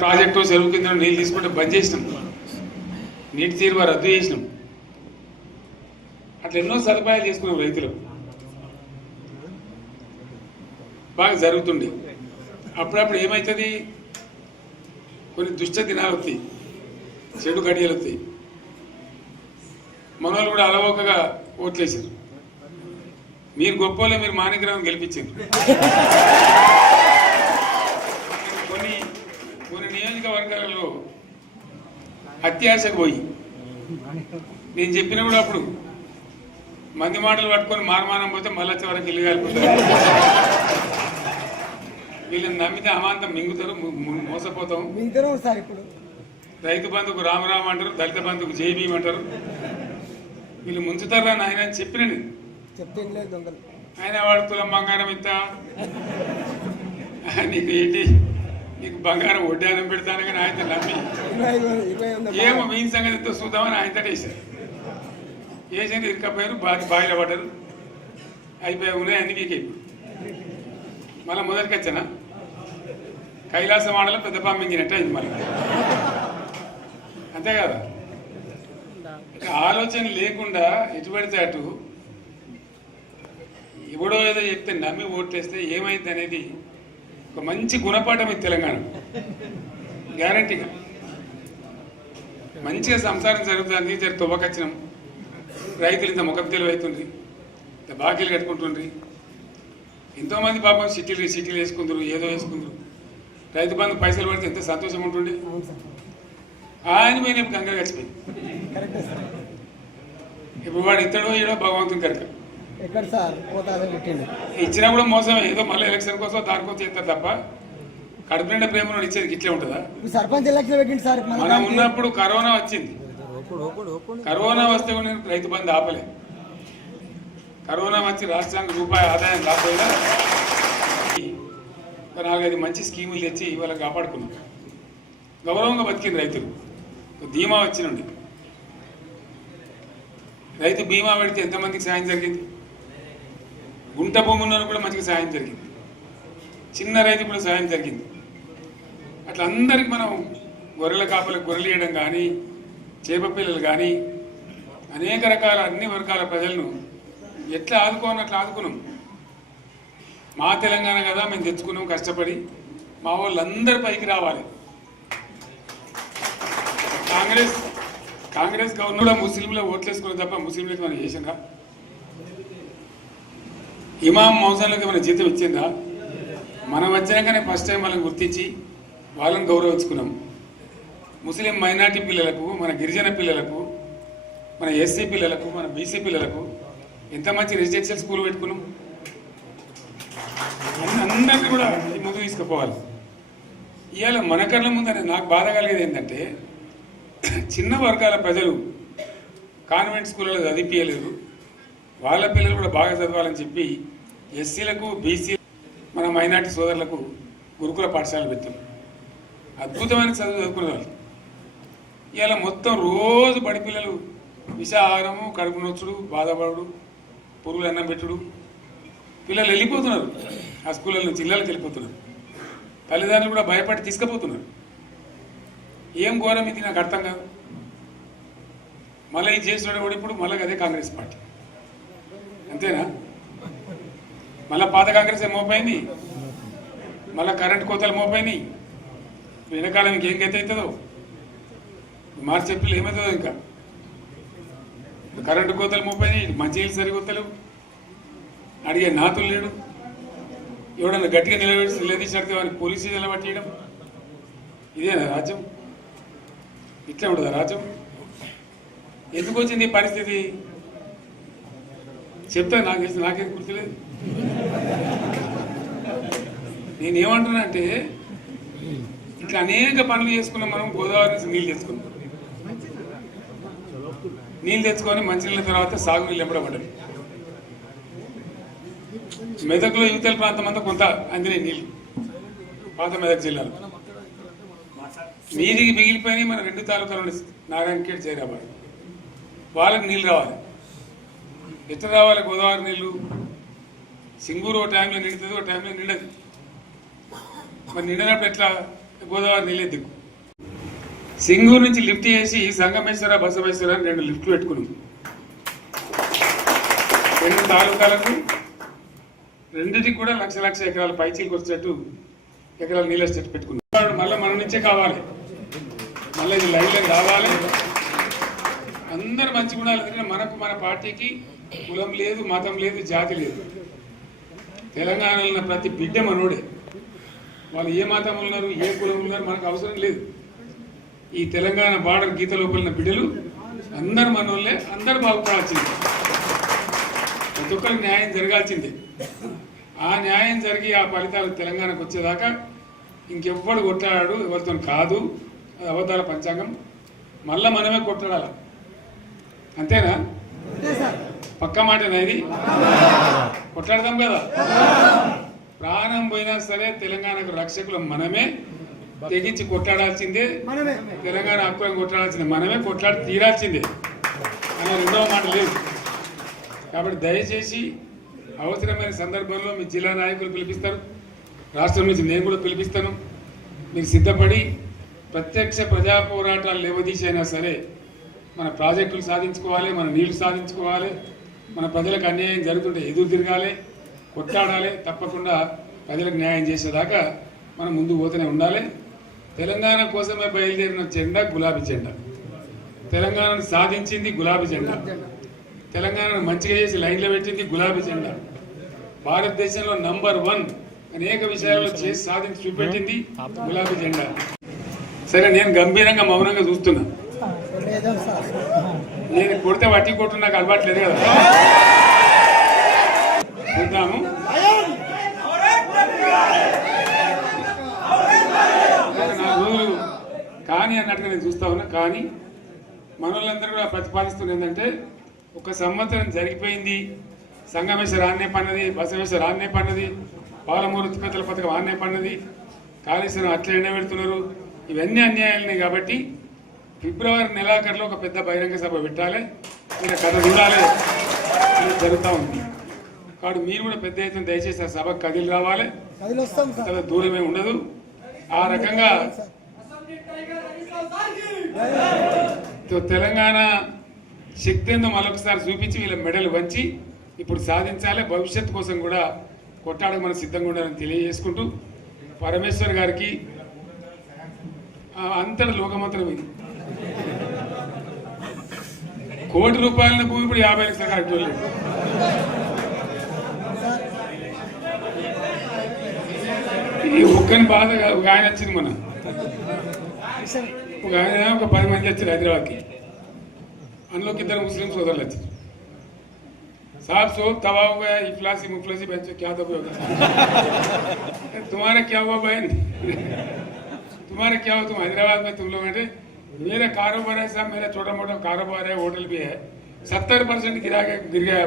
Project చెరువు కింద నీళ్ళు తీసుకుంటే బంద్ చేసినాం, నీటి తీరువ రద్దు చేసినాం. అట్లా ఎన్నో సదుపాయాలు చేసుకున్నాం. రైతులు బాగా జరుగుతుండే. అప్పుడప్పుడు ఏమవుతుంది, కొన్ని దుష్ట దినాలు వస్తాయి, చెడు గడియలు వస్తాయి. మన వాళ్ళు కూడా అలవోకగా ఓట్లేసారు. మీరు గొప్పలే, మీరు మాణిక్యరావుని గెలిపించారు. కొన్ని నియోజకవర్గాలలో అత్యాశకు పోయి నేను చెప్పిన కూడా అప్పుడు మంది మాటలు పట్టుకొని మారమానం పోతే మళ్ళీ చివరికి ఇల్లు కాలిపోతారు. వీళ్ళని నమ్మితే అమాంతం మింగుతారు, మోసపోతాం. రైతు బంధుకు రామరామ అంటారు, దళిత బంధుకు జై భీమ్ అంటారు. వీళ్ళు ముంచుతారా నాయన అని చెప్పిన ఆయన వాడు తులం బంగారం ఇస్తా, నీకు ఏంటి, నీకు బంగారం వడ్డానం పెడతాను కానీ ఆయన నమ్మి ఏమో మీ సంగతి ఎంతో చూద్దామని ఆయన వేశారు. వేసాను ఇరుకపోయారు, బావిలో పడ్డారు, అయిపోయి ఉన్నాయి అన్ని వీకే. ఇప్పుడు మళ్ళీ మొదటికి వచ్చానా కైలాస మాడలో పెద్ద పంపించినట్టు అయింది మళ్ళీ. అంతే కదా, ఆలోచన లేకుండా ఎటు పడితే అటు ఎవడో ఏదో చెప్తే నమ్మి ఓట్లేస్తే ఏమైంది అనేది ఒక మంచి గుణపాఠం ఇది తెలంగాణ. గ్యారంటీగా మంచిగా సంసారం జరుగుతుంది. జర తువ్వకచ్చినాం, రైతులు ఇంత ముఖం తెలివైతుండ్రి, ఇంత బాకీలు కట్టుకుంటుండ్రి. ఎంతోమంది పాపం సిటీలు వేసుకుందరు, ఏదో వేసుకుందరు. రైతు బంధు పైసలు పడితే ఎంత సంతోషం ఉంటుండే. ఆయన పోయిన గంగలు గడిచిపోయింది. ఇప్పుడు వాడు ఇతడో ఏడో భగవంతుని కనుక ఇచ్చినా కూడా మోసమే. ఏదో మళ్ళీ ఎలక్షన్ కోసం దానికోసం చేస్తారు తప్ప కడుపు నిండా ప్రేమ ఇచ్చేది ఇట్లే ఉంటుందా? మనం ఉన్నప్పుడు కరోనా వచ్చింది. కరోనా వస్తే కూడా రైతు బంధు ఆపలే. కరోనా వచ్చి రాష్ట్రానికి రూపాయి ఆదాయం రాకపోయినా 4-5 మంచి స్కీములు తెచ్చి ఇవాళ కాపాడుకున్నాం. గౌరవంగా బతికింది రైతులు. బీమా వచ్చినండి, రైతు బీమా పెడితే ఎంతమందికి సాయం జరిగింది. గుంట భూమి ఉన్న కూడా మంచిగా సాయం జరిగింది. చిన్న రైతు కూడా సాయం జరిగింది. అట్లా అందరికి మనం గొర్రెల కాపలకు గొర్రెలు వేయడం కానీ, చేప పిల్లలు కానీ, అనేక రకాల అన్ని వర్గాల ప్రజలను ఎట్లా ఆదుకోవాలని అట్లా ఆదుకున్నాం. మా తెలంగాణ కదా మేము తెచ్చుకున్నాం కష్టపడి. మా వాళ్ళందరి పైకి రావాలి. కాంగ్రెస్ గవర్నర్ కూడా ముస్లింలో ఓట్లేసుకున్న తప్ప ముస్లింలకు మనం చేసిందా? ఇమాం మౌజాన్లకు మన జీతం ఇచ్చిందా? మనం వచ్చినాకనే ఫస్ట్ టైం వాళ్ళని గుర్తించి వాళ్ళని గౌరవించుకున్నాం. ముస్లిం మైనార్టీ పిల్లలకు, మన గిరిజన పిల్లలకు, మన ఎస్సీ పిల్లలకు, మన బీసీ పిల్లలకు ఎంత మంచి రెసిడెన్షియల్ స్కూల్ పెట్టుకున్నాం. అందరినీ కూడా ముందు తీసుకుపోవాలి. ఇవాళ మన కళ్ళ ముందు నాకు బాధ కలిగేది ఏంటంటే, చిన్న వర్గాల ప్రజలు కాన్వెంట్ స్కూళ్ళలో చదివించలేరు, వాళ్ళ పిల్లలు కూడా బాగా చదవాలని చెప్పి ఎస్సీలకు, బీసీ, మన మైనార్టీ సోదరులకు గురుకుల పాఠశాలలు పెట్టాం. అద్భుతమైన చదువుకునే వాళ్ళు. ఇవాళ మొత్తం రోజు బడి పిల్లలు విషాహారము, కడుపు నొచ్చుడు, బాధపడు, పురుగులు అన్నం పెట్టుడు. పిల్లలు వెళ్ళిపోతున్నారు, ఆ స్కూళ్ళ నుంచి ఇళ్ళకి వెళ్ళిపోతున్నారు. తల్లిదండ్రులు కూడా భయపడి తీసుకుపోతున్నారు. ఏం ఘోరం ఇది నాకు అర్థం కాదు. మళ్ళీ ఇది చేసిన కూడా ఇప్పుడు మళ్ళీ అదే కాంగ్రెస్ పార్టీ. అంతేనా? మళ్ళీ పాత కాంగ్రెస్ మోపోయింది, మళ్ళీ కరెంట్ కోతలు మోపోయినాయి. వెనకాలం ఇంకేం గతి అవుతుందో మార్చి చెప్పి ఏమవుతుందో. ఇంకా కరెంటు కోతలు మోపోయినాయి, మంచినీళ్ళు సరికొత్తలు, అడిగే నాతులు లేడు. ఎవడన్నా గట్టిగా నిలదీసినడితే వాడిని పోలీసు నిలబట్టేయడం. ఇదేనా రాజ్యం? ఇట్లా ఉండదా రాజ్యం? ఎందుకు వచ్చింది ఈ పరిస్థితి చెప్తా. నాకేం గుర్తులేదు. నేనేమంటున్నానంటే, ఇట్లా అనేక పనులు చేసుకున్నాం. మనం గోదావరి నుంచి నీళ్ళు తెచ్చుకున్నాం. నీళ్ళు తెచ్చుకొని మంచినీళ్ళ తర్వాత సాగునీళ్ళు ఎంబడబడ్డారు. మెదక్లో యువతల ప్రాంతం అంతా కొంత అందినే నీళ్ళు, పాత మెదక్ జిల్లాలో. మీదికి మిగిలిపోయినాయి మన 2 తాలూకాలు, నారాయణఖేడ్, జైరాబాద్. వాళ్ళకి నీళ్ళు రావాలి. ఎట్లా రావాలి? గోదావరి నీళ్ళు సింగూరు ఒక టైంలో నిండుతుంది, ఒక టైంలో నిండదు. మరి నిండినప్పుడు ఎట్లా గోదావరి నీళ్ళే దిక్కు. సింగూరు నుంచి లిఫ్ట్ చేసి సంగమేశ్వర బసవేశ్వర అని 2 లిఫ్ట్లు పెట్టుకున్నాం. 2 తాలూకాలకు రెండింటికి కూడా లక్ష ఎకరాల పైచీలకు వచ్చేట్టు ఎకరాల నీళ్ళ చెట్టు పెట్టుకున్నాం. మళ్ళీ మన నుంచే కావాలి, మళ్ళీ ఇది లైన్లోకి రావాలి. అందరు మంచి గుణాలు ఎదిగిన మనకు మన పార్టీకి కులం లేదు, మతం లేదు, జాతి లేదు. తెలంగాణలో ఉన్న ప్రతి బిడ్డ మనోడే. వాళ్ళు ఏ మతం ఉన్నారు, ఏ కులం ఉన్నారు మనకు అవసరం లేదు. ఈ తెలంగాణ బార్డర్ గీత లోపలిన బిడ్డలు అందరు మనోళ్ళే, అందరు బాగుపడాల్సిందే. ప్రతి ఒక్కరికి న్యాయం జరగాల్సిందే. ఆ న్యాయం జరిగి ఆ ఫలితాలు తెలంగాణకు వచ్చేదాకా ఇంకెవ్వడు కొట్టాడు, ఎవరితో కాదు. అది అవతార పంచాంగం. మళ్ళా మనమే కొట్టాడాల, అంతేనా? పక్క మాటనా ఇది? కొట్లాడదాం కదా. ప్రాణం పోయినా సరే తెలంగాణకు రక్షకులు మనమే, తెగించి కొట్లాడాల్సిందే. తెలంగాణ హక్కులను కొట్లాడాల్సిందే, మనమే కొట్లాడి తీరాల్సిందే అనే రెండవ మాట లేదు. కాబట్టి దయచేసి అవసరమైన సందర్భంలో మీ జిల్లా నాయకులు పిలిపిస్తారు, రాష్ట్రం నుంచి నేను కూడా పిలిపిస్తాను. మీరు సిద్ధపడి ప్రత్యక్ష ప్రజా పోరాటాలు లేవదీసైనా సరే మన ప్రాజెక్టులు సాధించుకోవాలి, మన నీళ్లు సాధించుకోవాలి, మన ప్రజలకు అన్యాయం జరుగుతుంటే ఎదురు తిరగాలి, కొట్లాడాలి. తప్పకుండా ప్రజలకు న్యాయం చేసేదాకా మనం ముందు పోతూనే ఉండాలి. తెలంగాణ కోసమే బయలుదేరిన జెండా గులాబీ జెండా. తెలంగాణను సాధించింది గులాబీ జెండా. తెలంగాణను మంచిగా చేసి లైన్లో పెట్టింది గులాబీ జెండా. భారతదేశంలో నంబర్ 1 అనేక విషయాల్లో చేసి సాధించి చూపెట్టింది గులాబీ జెండా. సరే, నేను గంభీరంగా మౌనంగా చూస్తున్నా. నేను కొడితే వట్టి కొట్టు నాకు అలవాట్లేదు కదా. చూద్దాము. 4 రోజులు కానీ అన్నట్టుగా నేను చూస్తా ఉన్నా. కానీ మనోళ్ళందరూ కూడా ప్రతిపాదిస్తున్నారు ఏంటంటే, 1 సంవత్సరం జరిగిపోయింది, సంగమేశ్వర ఆన్నే పన్నది, బసవేశ్వర ఆన్నే పన్నది, పాలమూరు ఉత్పత్తుల పథకం ఆన్నే పన్నది, కాళేశ్వరం అట్లా ఎండబెడుతున్నారు. ఇవన్నీ అన్యాయాలనే. కాబట్టి ఫిబ్రవరి నెలాఖరులో ఒక పెద్ద బహిరంగ సభ పెట్టాలి, మీరు కథ చూడాలి అనేది జరుగుతూ ఉంది. కాబట్టి మీరు కూడా పెద్ద ఎత్తున దయచేసి ఆ సభకు కదిలి రావాలి, కథ దూరమే ఉండదు. ఆ రకంగా తెలంగాణ శక్తి ఏందో మరొకసారి చూపించి వీళ్ళ మెడలు వంచి ఇప్పుడు సాధించాలి. భవిష్యత్తు కోసం కూడా కొట్టాడకు మనం సిద్ధంగా ఉండాలని తెలియజేసుకుంటూ, పరమేశ్వర్ గారికి అంతటి లోకమంత్రం ఇది. ₹1 కోటి భూమి ఇప్పుడు 50 లక్షల కరెక్ట్. ఈ ఒక్కని బాధ. ఒక ఆయన వచ్చింది, మన ఒక ఆయన ఒక 10 మంది వచ్చారు హైదరాబాద్కి. అందులోకి 2 ముస్లిం సోదరులు వచ్చారు. साहब सोब तबाह हो गया, इफलासी मुफलसी बच्चों क्या दबे होगा। तुम्हारा क्या हुआ बहन, तुम्हारा क्या हो, तुम हैदराबाद में तुम लोग हैं। मेरा कारोबार है साहब, मेरा छोटा मोटा कारोबार है, होटल भी है, 70% गिर गया है।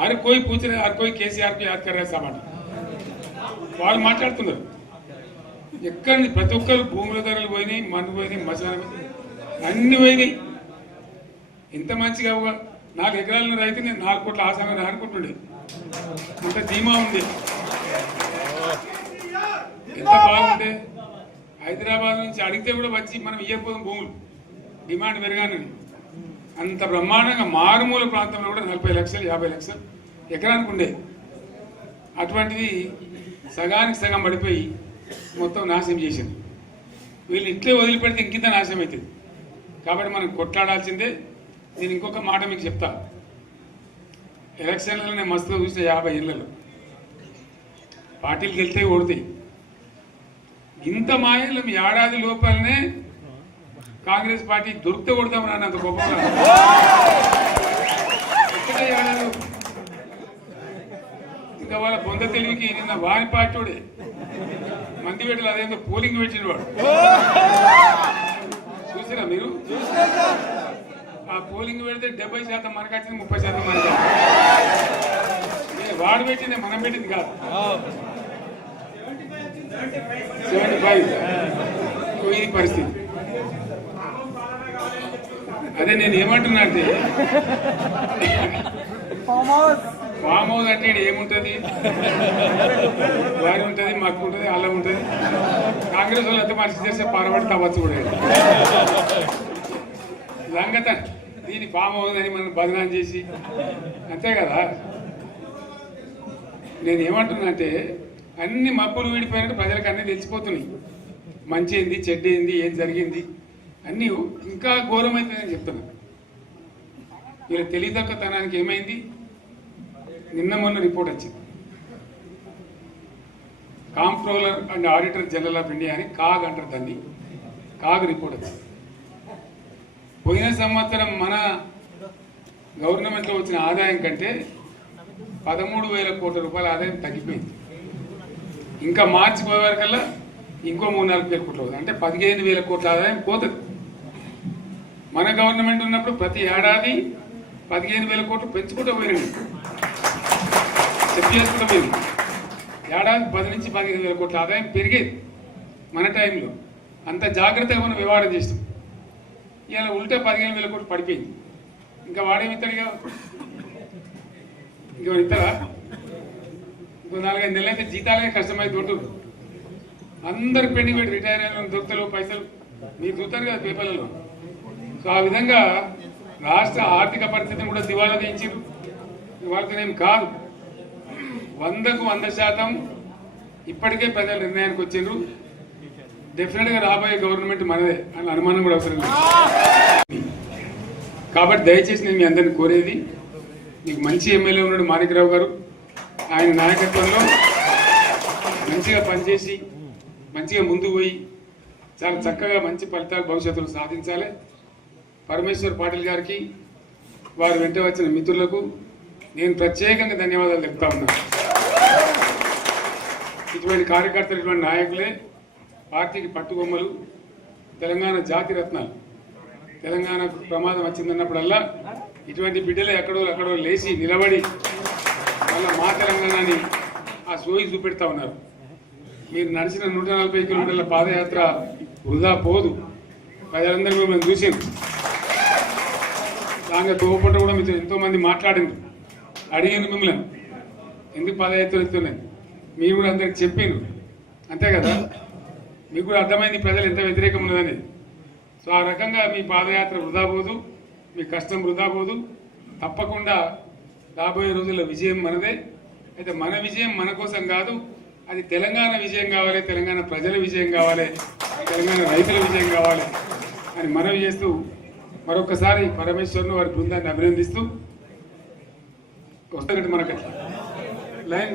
हर कोई पूछ रहे, हर कोई केसीआर को याद कर रहे सामान వాళ్ళు మాట్లాడుతున్నారు. ఎక్కడ ప్రతి ఒక్కరు భూముల ధరలు పోయినాయి, మన్ను పోయినాయి, మసాలా అన్ని పోయినాయి. ఇంత మంచిగా 4 ఎకరాల రైతు నేను 4 కోట్ల ఆసామని అనుకుంటుండే. అంత ధీమా ఉంది, ఎంత బాగుంటే. హైదరాబాద్ నుంచి అడిగితే కూడా వచ్చి మనం ఇయ్యకపోదాం భూములు, డిమాండ్ పెరగానని. అంత బ్రహ్మాండంగా మారుమూల ప్రాంతంలో కూడా 40 లక్షలు 50 లక్షలు ఎకరానికి ఉండే. అటువంటిది సగానికి సగం పడిపోయి మొత్తం నాశనం చేసింది. వీళ్ళు ఇట్లే వదిలిపెడితే ఇంకింత నాశనం అవుతుంది. కాబట్టి మనం కొట్లాడాల్సిందే. నేను ఇంకొక మాట మీకు చెప్తా. ఎలక్షన్లలో నేను మస్తుగా చూసిన 50 ఏళ్లలో పార్టీలు గెలితే ఓడితాయి. ఇంత మాయలు ఏడాది లోపలనే కాంగ్రెస్ పార్టీ దొరికితే కొడతాం రాని అంత గొప్పగా ఏడాది. ఇంకా వాళ్ళ బొంద తెలివికి నిన్న వారి పార్టీడే మంది పెట్టలు అదేందో పోలింగ్ పెట్టిన వాడు చూసిరా మీరు? ఆ పోలింగ్ పెడితే 70% మనకు వచ్చింది, 30% మనకి. వాడు పెట్టింది మనం పెట్టింది కాదు. 75 ఇది పరిస్థితి. అదే నేను ఏమంటున్నా అంటే ఫామ్ హౌస్ అంటే ఈడ ఏముంటుంది, వారి ఉంటుంది, మక్కు ఉంటుంది, అల్లం ఉంటుంది. కాంగ్రెస్ వాళ్ళు అయితే మనిషి చేస్తే పారబడి తవ్వచ్చు కూడా సంగత. దీన్ని ఫామ్ హౌస్ అని మనం బదనాం చేసి అంతే కదా. నేను ఏమంటున్నా అంటే అన్ని మబ్బులు వీడిపోయినట్టు ప్రజలకు అన్నీ తెలిసిపోతున్నాయి. మంచి ఏంది, చెడ్డ ఏంది, ఏం జరిగింది అన్నీ ఇంకా ఘోరమైతుందని చెప్తున్నా. వీళ్ళ తెలివితక్కువతనానికి ఏమైంది, నిన్న మొన్న రిపోర్ట్ వచ్చింది. Comptroller and auditor general of India అని కాగ్ అంటారు దాన్ని. కాగ్ రిపోర్ట్ వచ్చింది. పోయిన సంవత్సరం మన గవర్నమెంట్లో వచ్చిన ఆదాయం కంటే 13,000 కోట్ల రూపాయల ఆదాయం తగ్గిపోయింది. ఇంకా మార్చి పోయే వరకల్లా ఇంకో 3-4 కోట్లు అవుతుంది. అంటే 15,000 కోట్ల ఆదాయం పోతుంది. మన గవర్నమెంట్ ఉన్నప్పుడు ప్రతి ఏడాది 15,000 కోట్లు పెంచుకుంటూ పోయింది, చెప్పి చేసుకుంటూ పోయింది. ఏడాది 10 నుంచి 15,000 కోట్ల ఆదాయం పెరిగేది మన టైంలో. అంత జాగ్రత్తగా మనం వ్యవహారం చేస్తాం. ఇలా ఉల్టా 15,000 కోట్లు పడిపోయింది. ఇంకా వాడేమిస్తాడుగా, ఇంకో ఇస్తారా? ఇంకో 4-5 నెలలు అయితే జీతాలే కష్టమైంది ఉంటుంది. అందరు పెండింగ్ పెట్టి రిటైర్ అయిన దొరుకుతలు పైసలు మీరు చూస్తారు కదా పేపర్లలో. సో ఆ విధంగా రాష్ట్ర ఆర్థిక పరిస్థితిని కూడా దివాలా తీయించారు. వాళ్ళతోనేం కాదు, 100కు 100% ఇప్పటికే ప్రజల నిర్ణయానికి వచ్చారు. డెఫినెట్గా రాబోయే గవర్నమెంట్ మనదే అని అనుమానం కూడా అవసరం లేదు. కాబట్టి దయచేసి నేను మీ అందరిని కోరేది, మీకు మంచి ఎమ్మెల్యే ఉన్నాడు మాణిక్రావు గారు, ఆయన నాయకత్వంలో మంచిగా పనిచేసి మంచిగా ముందుకు పోయి చాలా చక్కగా మంచి ఫలితాలు భవిష్యత్తులో సాధించాలి. పరమేశ్వర్ పాటిల్ గారికి, వారు వెంట వచ్చిన మిత్రులకు నేను ప్రత్యేకంగా ధన్యవాదాలు చెప్తా ఉన్నాను. ఇటువంటి కార్యకర్తలు, ఇటువంటి నాయకులే పార్టీకి పట్టుబొమ్మలు, తెలంగాణ జాతి రత్నాలు. తెలంగాణకు ప్రమాదం వచ్చిందన్నప్పుడల్లా ఇటువంటి బిడ్డలే ఎక్కడో లేచి నిలబడి వాళ్ళ మా తెలంగాణని ఆ సోయి చూపెడతా ఉన్నారు. మీరు నడిచిన 140 కిలోమీటర్ల పాదయాత్ర వృధా పోదు. ప్రజలందరూ మిమ్మల్ని చూసారు. దాంట్లో తోపంట కూడా మీతో ఎంతోమంది మాట్లాడింది, అడిగింది మిమ్మల్ని ఎందుకు పాదయాత్ర ఎత్తున్నాయి. మీరు కూడా అందరికి చెప్పారు, అంతే కదా. మీకు కూడా అర్థమైంది ప్రజలు ఎంత వ్యతిరేకం ఉన్నదని. సో ఆ రకంగా మీ పాదయాత్ర వృధా పోదు, మీ కష్టం వృధా పోదు. తప్పకుండా రాబోయే రోజుల్లో విజయం మనదే. అయితే మన విజయం మన కోసం కాదు, అది తెలంగాణ విజయం కావాలి, తెలంగాణ ప్రజల విజయం కావాలి, తెలంగాణ రైతుల విజయం కావాలి అని మనవి చేస్తూ మరొకసారి పరమేశ్వర్ను వారి బృందాన్ని అభినందిస్తూ వస్తున్నట్టు మనకి లైన్